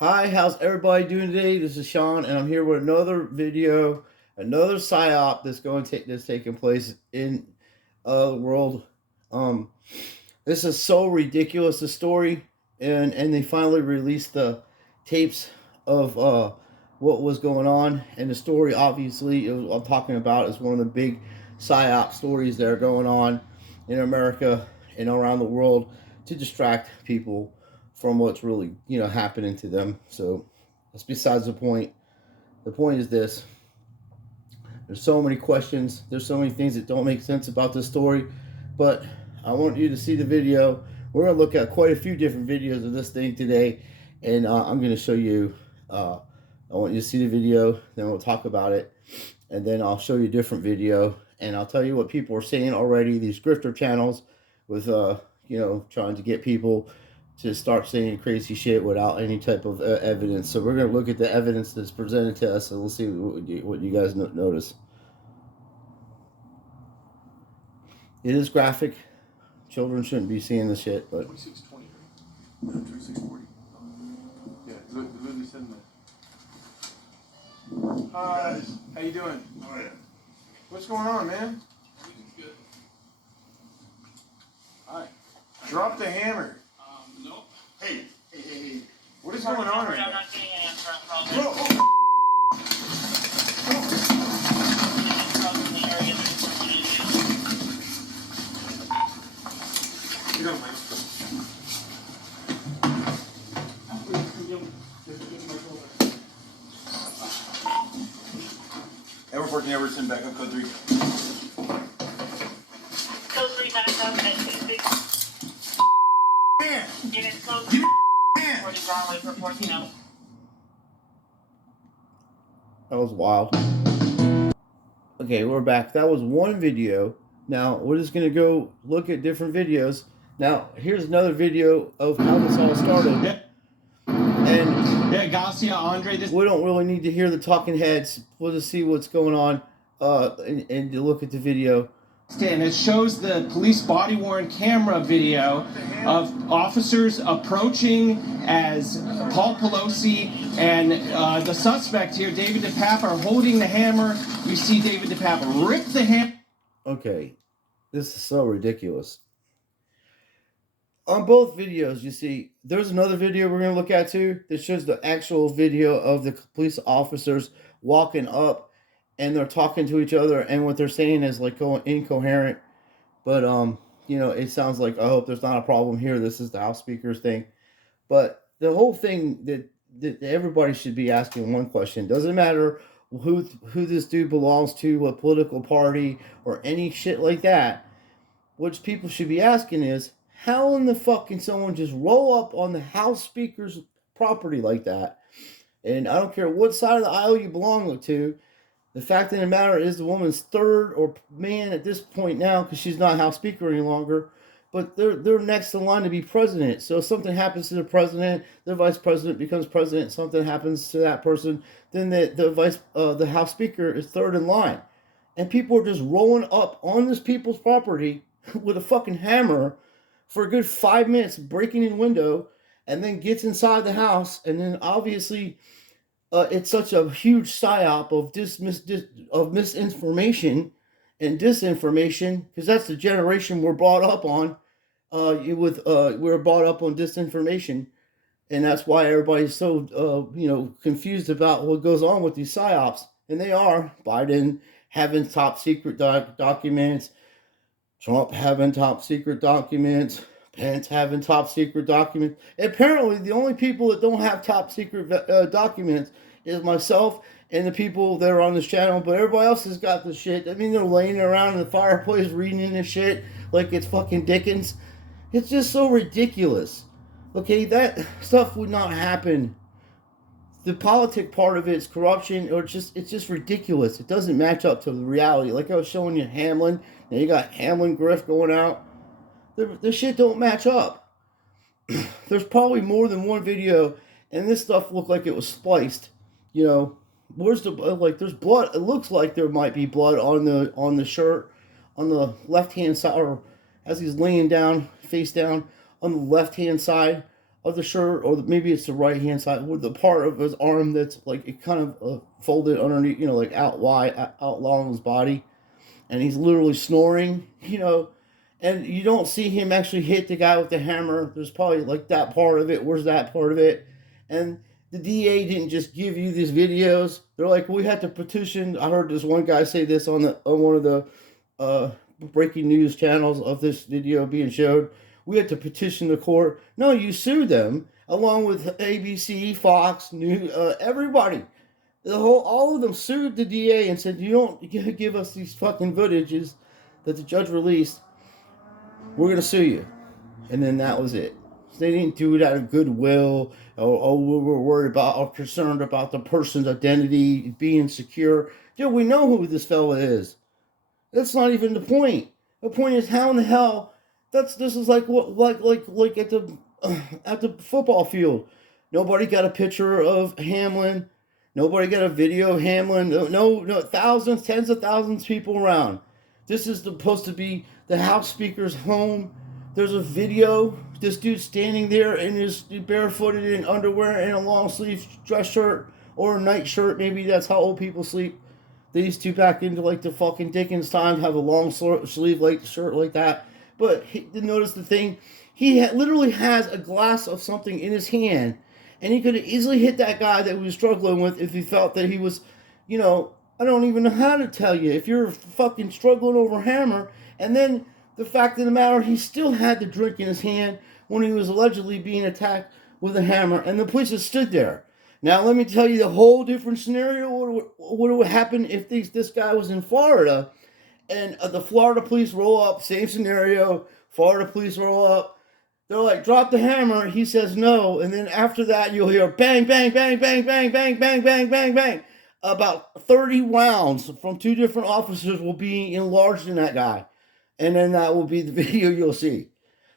Hi, how's everybody doing today? This is Sean, and I'm here with another video, another psyop that's taking place in the world. Um, this is so ridiculous. The story, and they finally released the tapes of what was going on, and the story obviously I'm talking about is one of the big psyop stories that are going on in America and around the world to distract people from what's really happening to them. So that's besides the point. The point is this: there's so many questions, there's so many things that don't make sense about this story, but I want you to see the video. We're going to look at quite a few different videos of this thing today, and I'm going to show you. I want you to see the video, then we'll talk about it, and then I'll show you a different video, and I'll tell you what people are saying already. These grifter channels with trying to get people to start saying crazy shit without any type of evidence. So we're going to look at the evidence that's presented to us, and we'll see what you guys notice. It is graphic. Children shouldn't be seeing this shit, but 2620, right? 2640. Yeah, literally said that. Hi, how you doing? Oh yeah. What's going on, man? Everything's good. Hi. Drop the hammer. Nope. Hey. What is going on right I'm now? not getting an answer on problems. Bro, In the area that You don't mind. Ever Everton, backup code 3. Code 397 at 26. Man! Units code You man! 40 Broadway for 14 out. that was wild. Okay, we're back. That was one video. Now we're just gonna go look at different videos. Now here's another video of how this all started. Yeah. And Yeah, Garcia, Andre, this we don't really need to hear the talking heads. We'll just see what's going on and to look at the video. and it shows the police body-worn camera video of officers approaching as Paul Pelosi and the suspect here, David DePape, are holding the hammer. You see David DePape rip the hammer. Okay, this is so ridiculous. On both videos, you see, there's another video we're going to look at too that shows the actual video of the police officers walking up and they're talking to each other, and what they're saying is like going incoherent. But it sounds like, I hope there's not a problem here. This is the House Speaker's thing. But the whole thing that everybody should be asking one question: doesn't matter who this dude belongs to, what political party or any shit like that. What people should be asking is, how in the fuck can someone just roll up on the House Speaker's property like that? And I don't care what side of the aisle you belong to. The fact of the matter is, the woman's third or man at this point now, because she's not House Speaker any longer. But they're next in line to be president. So if something happens to the president, the vice president becomes president. Something happens to that person, then the House Speaker is third in line. And people are just rolling up on this people's property with a fucking hammer for a good 5 minutes, breaking in window, and then gets inside the house, and then obviously it's such a huge psyop of misinformation and disinformation, because that's the generation we're brought up on. We're brought up on disinformation, and that's why everybody's so confused about what goes on with these psyops. And they are Biden having top secret documents, Trump having top secret documents, Pence having top secret documents. Apparently, the only people that don't have top secret documents is myself and the people that are on this channel. But everybody else has got the shit. I mean, they're laying around in the fireplace reading this shit like it's fucking Dickens. It's just so ridiculous. Okay, that stuff would not happen. The politic part of it is corruption, or it's just ridiculous. It doesn't match up to the reality. Like I was showing you Hamlin, and you got Hamlin Grift going out. This shit don't match up. There's probably more than one video, and this stuff looked like it was spliced. Where's there's blood. It looks like there might be blood on the shirt, on the left hand side, or as he's laying down, face down, on the left hand side of the shirt, or maybe it's the right hand side, with the part of his arm that's like it kind of folded underneath, like out wide, out along his body, and he's literally snoring, and you don't see him actually hit the guy with the hammer. There's probably like that part of it. Where's that part of it? And the DA didn't just give you these videos. They're like, we had to petition. I heard this one guy say this on one of the breaking news channels of this video being showed. We had to petition the court. No, you sued them along with ABC, Fox, News, everybody. All of them sued the DA and said, you don't give us these fucking footages that the judge released, we're going to sue you. And then that was it. So they didn't do it out of goodwill, or we were worried about or concerned about the person's identity being secure. Dude, we know who this fella is. That's not even the point. The point is, how in the hell, this is like at the football field. Nobody got a picture of Hamlin. Nobody got a video of Hamlin. No, thousands, tens of thousands of people around. This is supposed to be the House Speaker's home. There's a video. This dude standing there in his barefooted in underwear and a long sleeve dress shirt or a night shirt. Maybe that's how old people sleep. They used to back into like the fucking Dickens time have a long sleeve like shirt like that. But notice the thing. He literally has a glass of something in his hand. And he could have easily hit that guy that he was struggling with if he felt that he was, I don't even know how to tell you. If you're fucking struggling over hammer, and then the fact of the matter, he still had the drink in his hand when he was allegedly being attacked with a hammer, and the police just stood there. Now, let me tell you the whole different scenario. What would happen if this guy was in Florida, and the Florida police roll up, same scenario, Florida police roll up, they're like, drop the hammer. He says no. And then after that, you'll hear bang, bang, bang, bang, bang, bang, bang, bang, bang, bang. About 30 rounds from two different officers will be enlarged in that guy. And then that will be the video you'll see.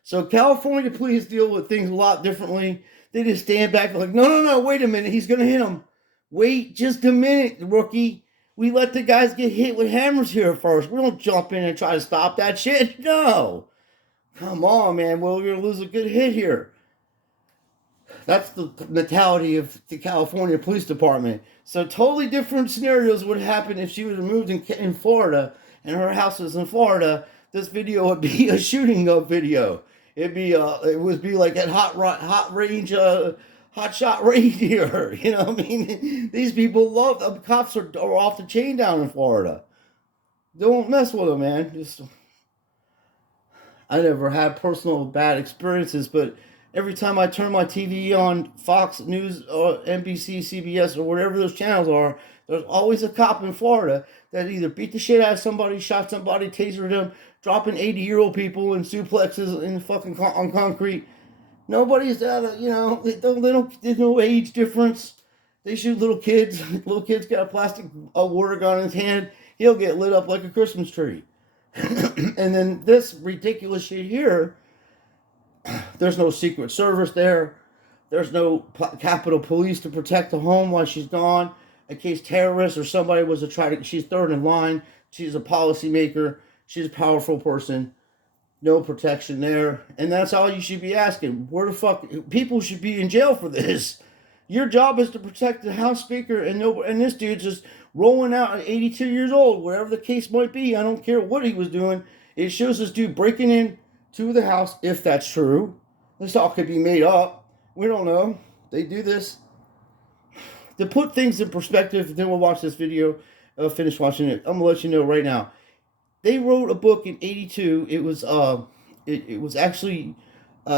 So California police deal with things a lot differently. They just stand back like, no, wait a minute. He's going to hit him. Wait just a minute, rookie. We let the guys get hit with hammers here first. We don't jump in and try to stop that shit. No. Come on, man. Well, we're going to lose a good hit here. That's the mentality of the California Police Department. So totally different scenarios would happen if she was removed in Florida and her house was in Florida. This video would be a shooting up video. It would be like at hot shot range here. You know what I mean? These people love, the cops are off the chain down in Florida. Don't mess with them, man. I never had personal bad experiences, but every time I turn my TV on, Fox News or NBC, CBS, or whatever those channels are, there's always a cop in Florida that either beat the shit out of somebody, shot somebody, tasered them, dropping 80-year-old people in suplexes in fucking on concrete. Nobody's there's no age difference. They shoot little kids. Little kid's got a plastic water gun in his hand. He'll get lit up like a Christmas tree. And then this ridiculous shit here, there's no Secret Service there. There's no Capitol Police to protect the home while she's gone. In case terrorists or somebody was to try to, she's third in line. She's a policymaker. She's a powerful person. No protection there. And that's all you should be asking. Where the fuck, people should be in jail for this. Your job is to protect the House Speaker, and this dude's just rolling out at 82 years old, whatever the case might be. I don't care what he was doing. It shows this dude breaking in to the house, if that's true. This all could be made up. We don't know. They do this. To put things in perspective, then we'll watch this video, finish watching it. I'm going to let you know right now. They wrote a book in 82. It was actually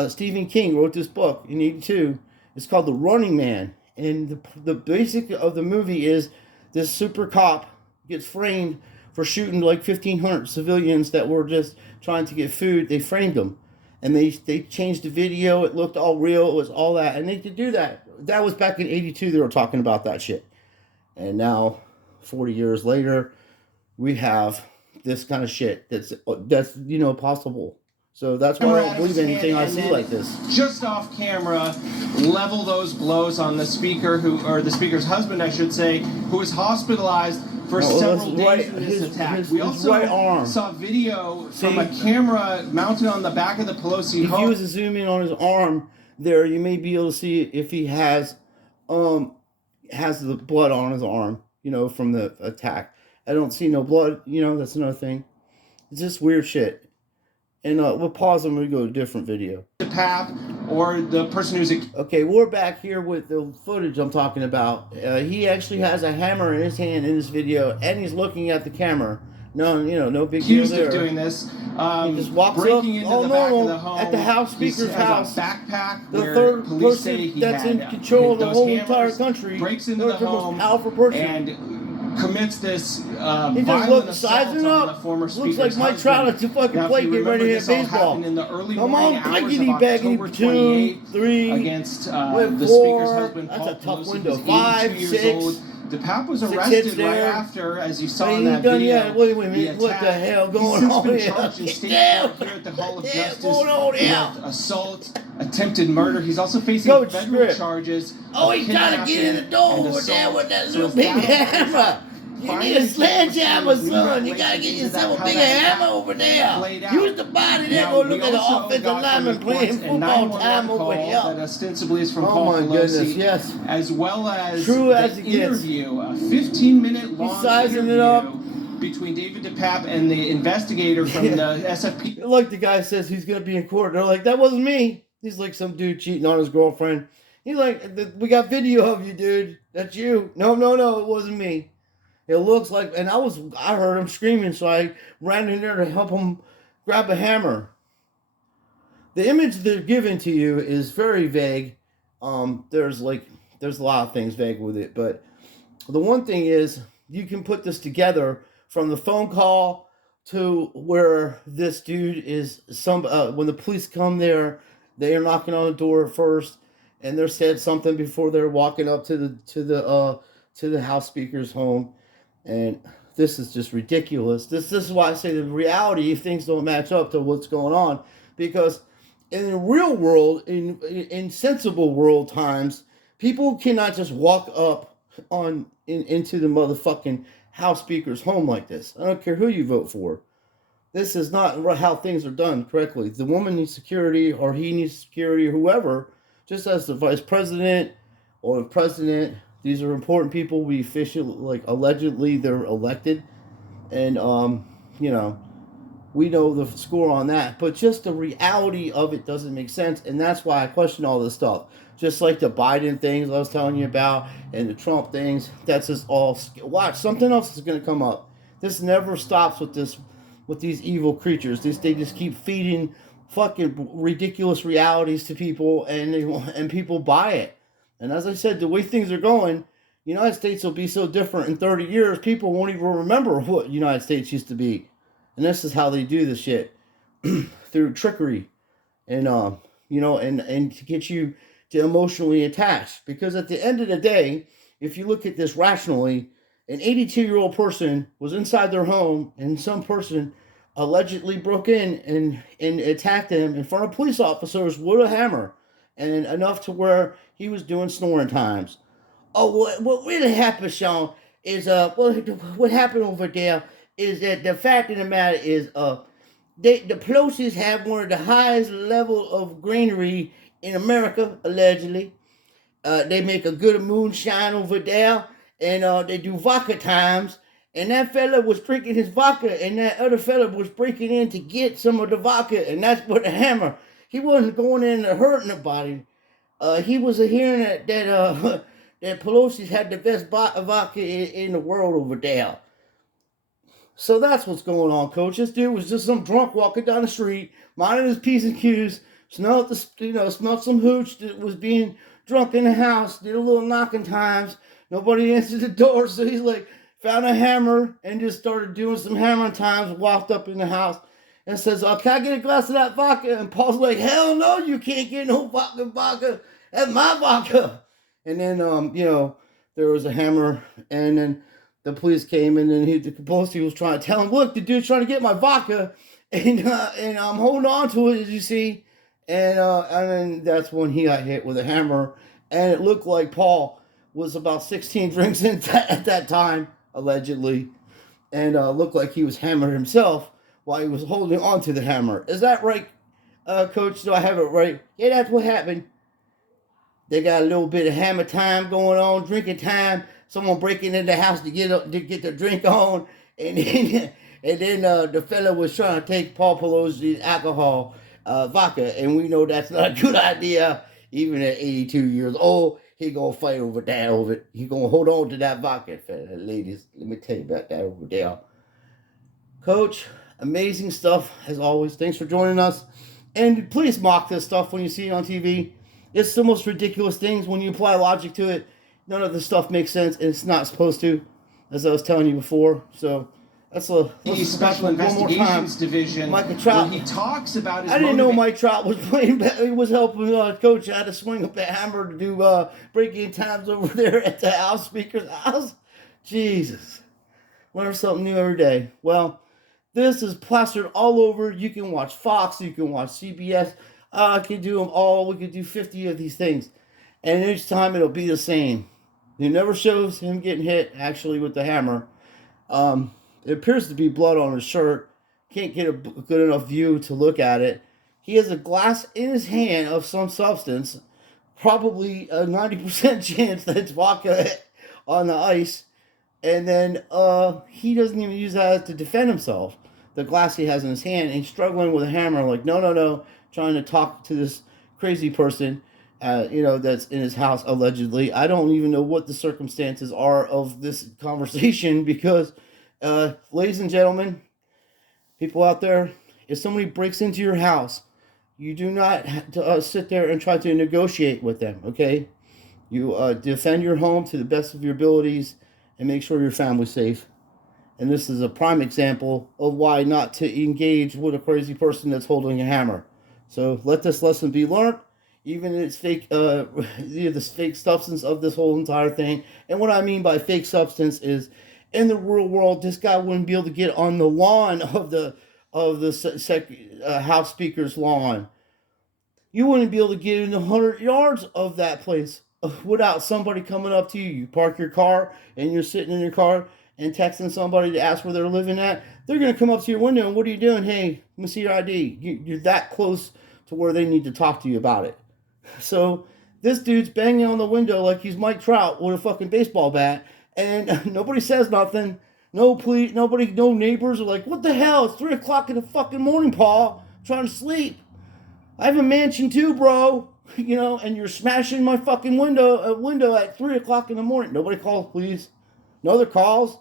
Stephen King wrote this book in 82. It's called The Running Man. And the basic of the movie is this super cop gets framed for shooting like 1,500 civilians that were just trying to get food. They framed them. And they changed the video. It looked all real. It was all that. And they could do that. That was back in 82. They were talking about that shit. And now, 40 years later, we have this kind of shit that's possible. So that's why I don't believe anything I see like this. Just off camera, level those blows on the speaker, or the speaker's husband, I should say, who was hospitalized for several days in this attack. We also right arm. saw video from a camera mounted on the back of the Pelosi home. If you was to zoom in on his arm, there, you may be able to see if he has the blood on his arm, from the attack. I don't see no blood, that's another thing. It's just weird shit. And we'll pause and we go to a different video. DePap or the person who's Okay, we're back here with the footage I'm talking about. He actually has a hammer in his hand in this video, and he's looking at the camera. No, no big deal accused there. of doing this. He just walks breaking up, into the back of the home at the House Speaker's house. Has a backpack The where third police say person he that's had, in control of the those whole hammers, entire country. breaks into the They're most home powerful person. and commits this He just violent looks assault sizing on the up. former Looks speaker's like Mike husband. Trout to fucking Now, if play, you get ready to remember, hit this all baseball. happened in the early Come morning on, hours blinkety of baggity, October 2, 28th 3. against with the 4. speaker's husband, That's Paul a tough Pelosi, window. who's 5, 82 years 6. old. DePap was 6 hits arrested right there. after, as you saw Hey, in you that done video. yet? Wait a minute. the What the attack. hell He's going since on been here? charged in Get state down. court here at the Hall of Get Justice going on with here. assault, attempted murder. He's also facing Coach federal Grift. charges. Oh, of he's trying to get in the kidnapping door and over there assault. with that So little his big battle hammer. You finally need a sledgehammer, proceeds. son. You gotta get yourself a bigger hammer over there. Played out. Use the body there. Now, Go we look at the also offensive got lineman some playing reports and football 911 time over call here. that ostensibly is from Oh Paul my Pelosi, goodness, yes. as well as True as the it gets. interview, a 15-minute long sizing it interview up. between David DePap and the investigator from the SFP. Like the guy says he's gonna be in court. They're like, that wasn't me. He's like some dude cheating on his girlfriend. He's like, we got video of you, dude. That's you. No, it wasn't me. It looks like, and I heard him screaming, so I ran in there to help him grab a hammer. The image they're giving to you is very vague. There's a lot of things vague with it, but the one thing is you can put this together from the phone call to where this dude is when the police come there, they are knocking on the door first, and they're said something before they're walking up to the House Speaker's home. And this is just ridiculous. This is why I say the reality of things don't match up to what's going on. Because in the real world, in sensible world times, people cannot just walk up into the motherfucking House Speaker's home like this. I don't care who you vote for. This is not how things are done correctly. The woman needs security, or he needs security, or whoever, just as the vice president or the president. These are important people. We officially, allegedly, they're elected. And, we know the score on that. But just the reality of it doesn't make sense. And that's why I question all this stuff. Just like the Biden things I was telling you about and the Trump things. That's just all. Watch, something else is going to come up. This never stops with these evil creatures. They just keep feeding fucking ridiculous realities to people, and people buy it. And as I said, the way things are going, the United States will be so different in 30 years, people won't even remember what the United States used to be. And this is how they do this shit. Through trickery. And, and to get you to emotionally attach. Because at the end of the day, if you look at this rationally, an 82-year-old person was inside their home, and some person allegedly broke in and attacked them in front of police officers with a hammer. And enough to where he was doing snoring times. Oh, what really happened, Sean, is what happened over there is that the fact of the matter is the Pelosi's have one of the highest level of greenery in America, allegedly. They make a good moonshine over there, and they do vodka times. And that fella was drinking his vodka, and that other fella was breaking in to get some of the vodka, and that's with a hammer. He wasn't going in to hurt nobody. He was hearing that Pelosi's had the best vodka in the world over there. So that's what's going on, Coach. This dude was just some drunk walking down the street, minding his P's and Q's, smelled some hooch that was being drunk in the house, did a little knocking times. Nobody answered the door, so he's like, found a hammer and just started doing some hammering times, walked up in the house and says, can I get a glass of that vodka? And Paul's like, hell no, you can't get no vodka. That's my vodka. And then, there was a hammer, and then the police came, and then the Pelosi was trying to tell him, look, the dude's trying to get my vodka, and I'm holding on to it, as you see. And then that's when he got hit with a hammer, and it looked like Paul was about 16 drinks in at that time, allegedly, and looked like he was hammered himself while he was holding on to the hammer. Is that right, Coach? Do I have it right? Yeah, that's what happened. They got a little bit of hammer time going on, drinking time. Someone breaking in the house to get the drink on, and then the fella was trying to take Paul Pelosi's alcohol, vodka, and we know that's not a good idea. Even at 82 years old, he gonna fight over that over it. He gonna hold on to that vodka, fella. Ladies, let me tell you about that over there. Coach, amazing stuff as always. Thanks for joining us, and please mock this stuff when you see it on TV. It's the most ridiculous things when you apply logic to it. None of this stuff makes sense, and it's not supposed to, as I was telling you before. So that's a Special Investigations Division, Mike Trout. where he talks about his I didn't know Mike Trout was playing. He was helping Coach out to swing up a hammer to do break-in times over there at the House Speaker's house. Jesus, learn something new every day. Well, this is plastered all over. You can watch Fox. You can watch CBS. I could do them all. We could do 50 of these things. And each time it'll be the same. It never shows him getting hit, actually, with the hammer. It appears to be blood on his shirt. Can't get a good enough view to look at it. He has a glass in his hand of some substance. Probably a 90% chance that it's vodka on the ice. And then he doesn't even use that to defend himself. The glass he has in his hand. And he's struggling with a hammer. Like, no. Trying to talk to this crazy person, that's in his house allegedly. I don't even know what the circumstances are of this conversation because, ladies and gentlemen, people out there, if somebody breaks into your house, you do not have to sit there and try to negotiate with them, okay? You defend your home to the best of your abilities and make sure your family's safe. And this is a prime example of why not to engage with a crazy person that's holding a hammer. So let this lesson be learned, even its fake, the fake substance of this whole entire thing. And what I mean by fake substance is, in the real world, this guy wouldn't be able to get on the lawn of the House Speaker's lawn. You wouldn't be able to get in 100 yards of that place without somebody coming up to you. You park your car and you're sitting in your car and texting somebody to ask where they're living at. They're going to come up to your window and what are you doing? Hey, let me see your ID. You're that close to where they need to talk to you about it. So this dude's banging on the window like he's Mike Trout with a fucking baseball bat, and nobody says nothing. No neighbors are like, what the hell? It's 3 o'clock in the fucking morning, Paul. I'm trying to sleep. I have a mansion too, bro. And you're smashing my fucking window at 3 o'clock in the morning. Nobody calls, please. No other calls.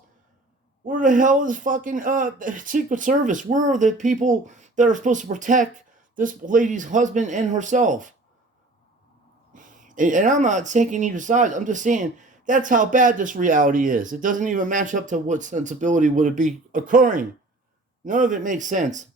Where the hell is fucking Secret Service? Where are the people that are supposed to protect this lady's husband and herself? And I'm not taking either side. I'm just saying that's how bad this reality is. It doesn't even match up to what sensibility would it be occurring. None of it makes sense.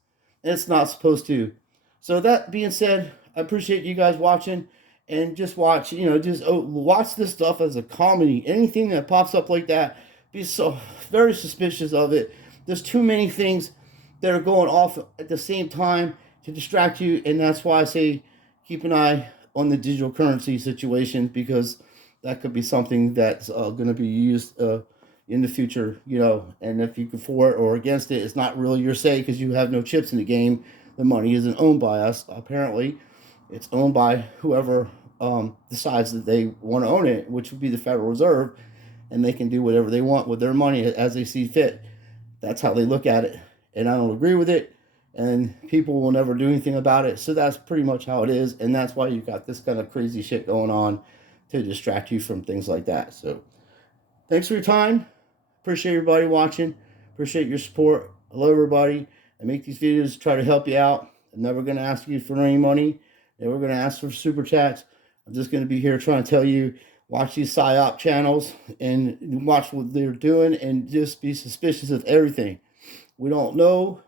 And it's not supposed to. So that being said, I appreciate you guys watching. And just watch, watch this stuff as a comedy. Anything that pops up like that, be so very suspicious of it. There's too many things that are going off at the same time to distract you, and that's why I say keep an eye on the digital currency situation, because that could be something that's going to be used in the future, and if you can for it or against it, it's not really your say because you have no chips in the game. The money isn't owned by us, apparently. It's owned by whoever decides that they want to own it, which would be the Federal Reserve, and they can do whatever they want with their money as they see fit. That's how they look at it, and I don't agree with it. And people will never do anything about it. So that's pretty much how it is. And that's why you got this kind of crazy shit going on to distract you from things like that. So thanks for your time. Appreciate everybody watching. Appreciate your support. I love everybody. I make these videos to try to help you out. I'm never going to ask you for any money. Never going to ask for super chats. I'm just going to be here trying to tell you, watch these PSYOP channels and watch what they're doing and just be suspicious of everything. We don't know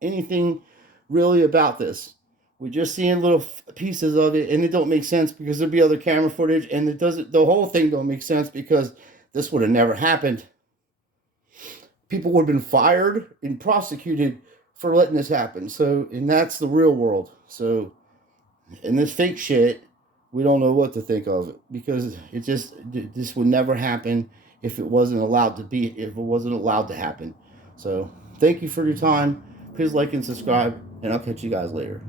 anything really about this. We're just seeing little pieces of it, and it don't make sense because there'll be other camera footage, and the whole thing don't make sense because this would have never happened. People would have been fired and prosecuted for letting this happen. So, and that's the real world. So, in this fake shit, we don't know what to think of it because this would never happen if it wasn't allowed to happen. So, thank you for your time. Please like and subscribe, and I'll catch you guys later.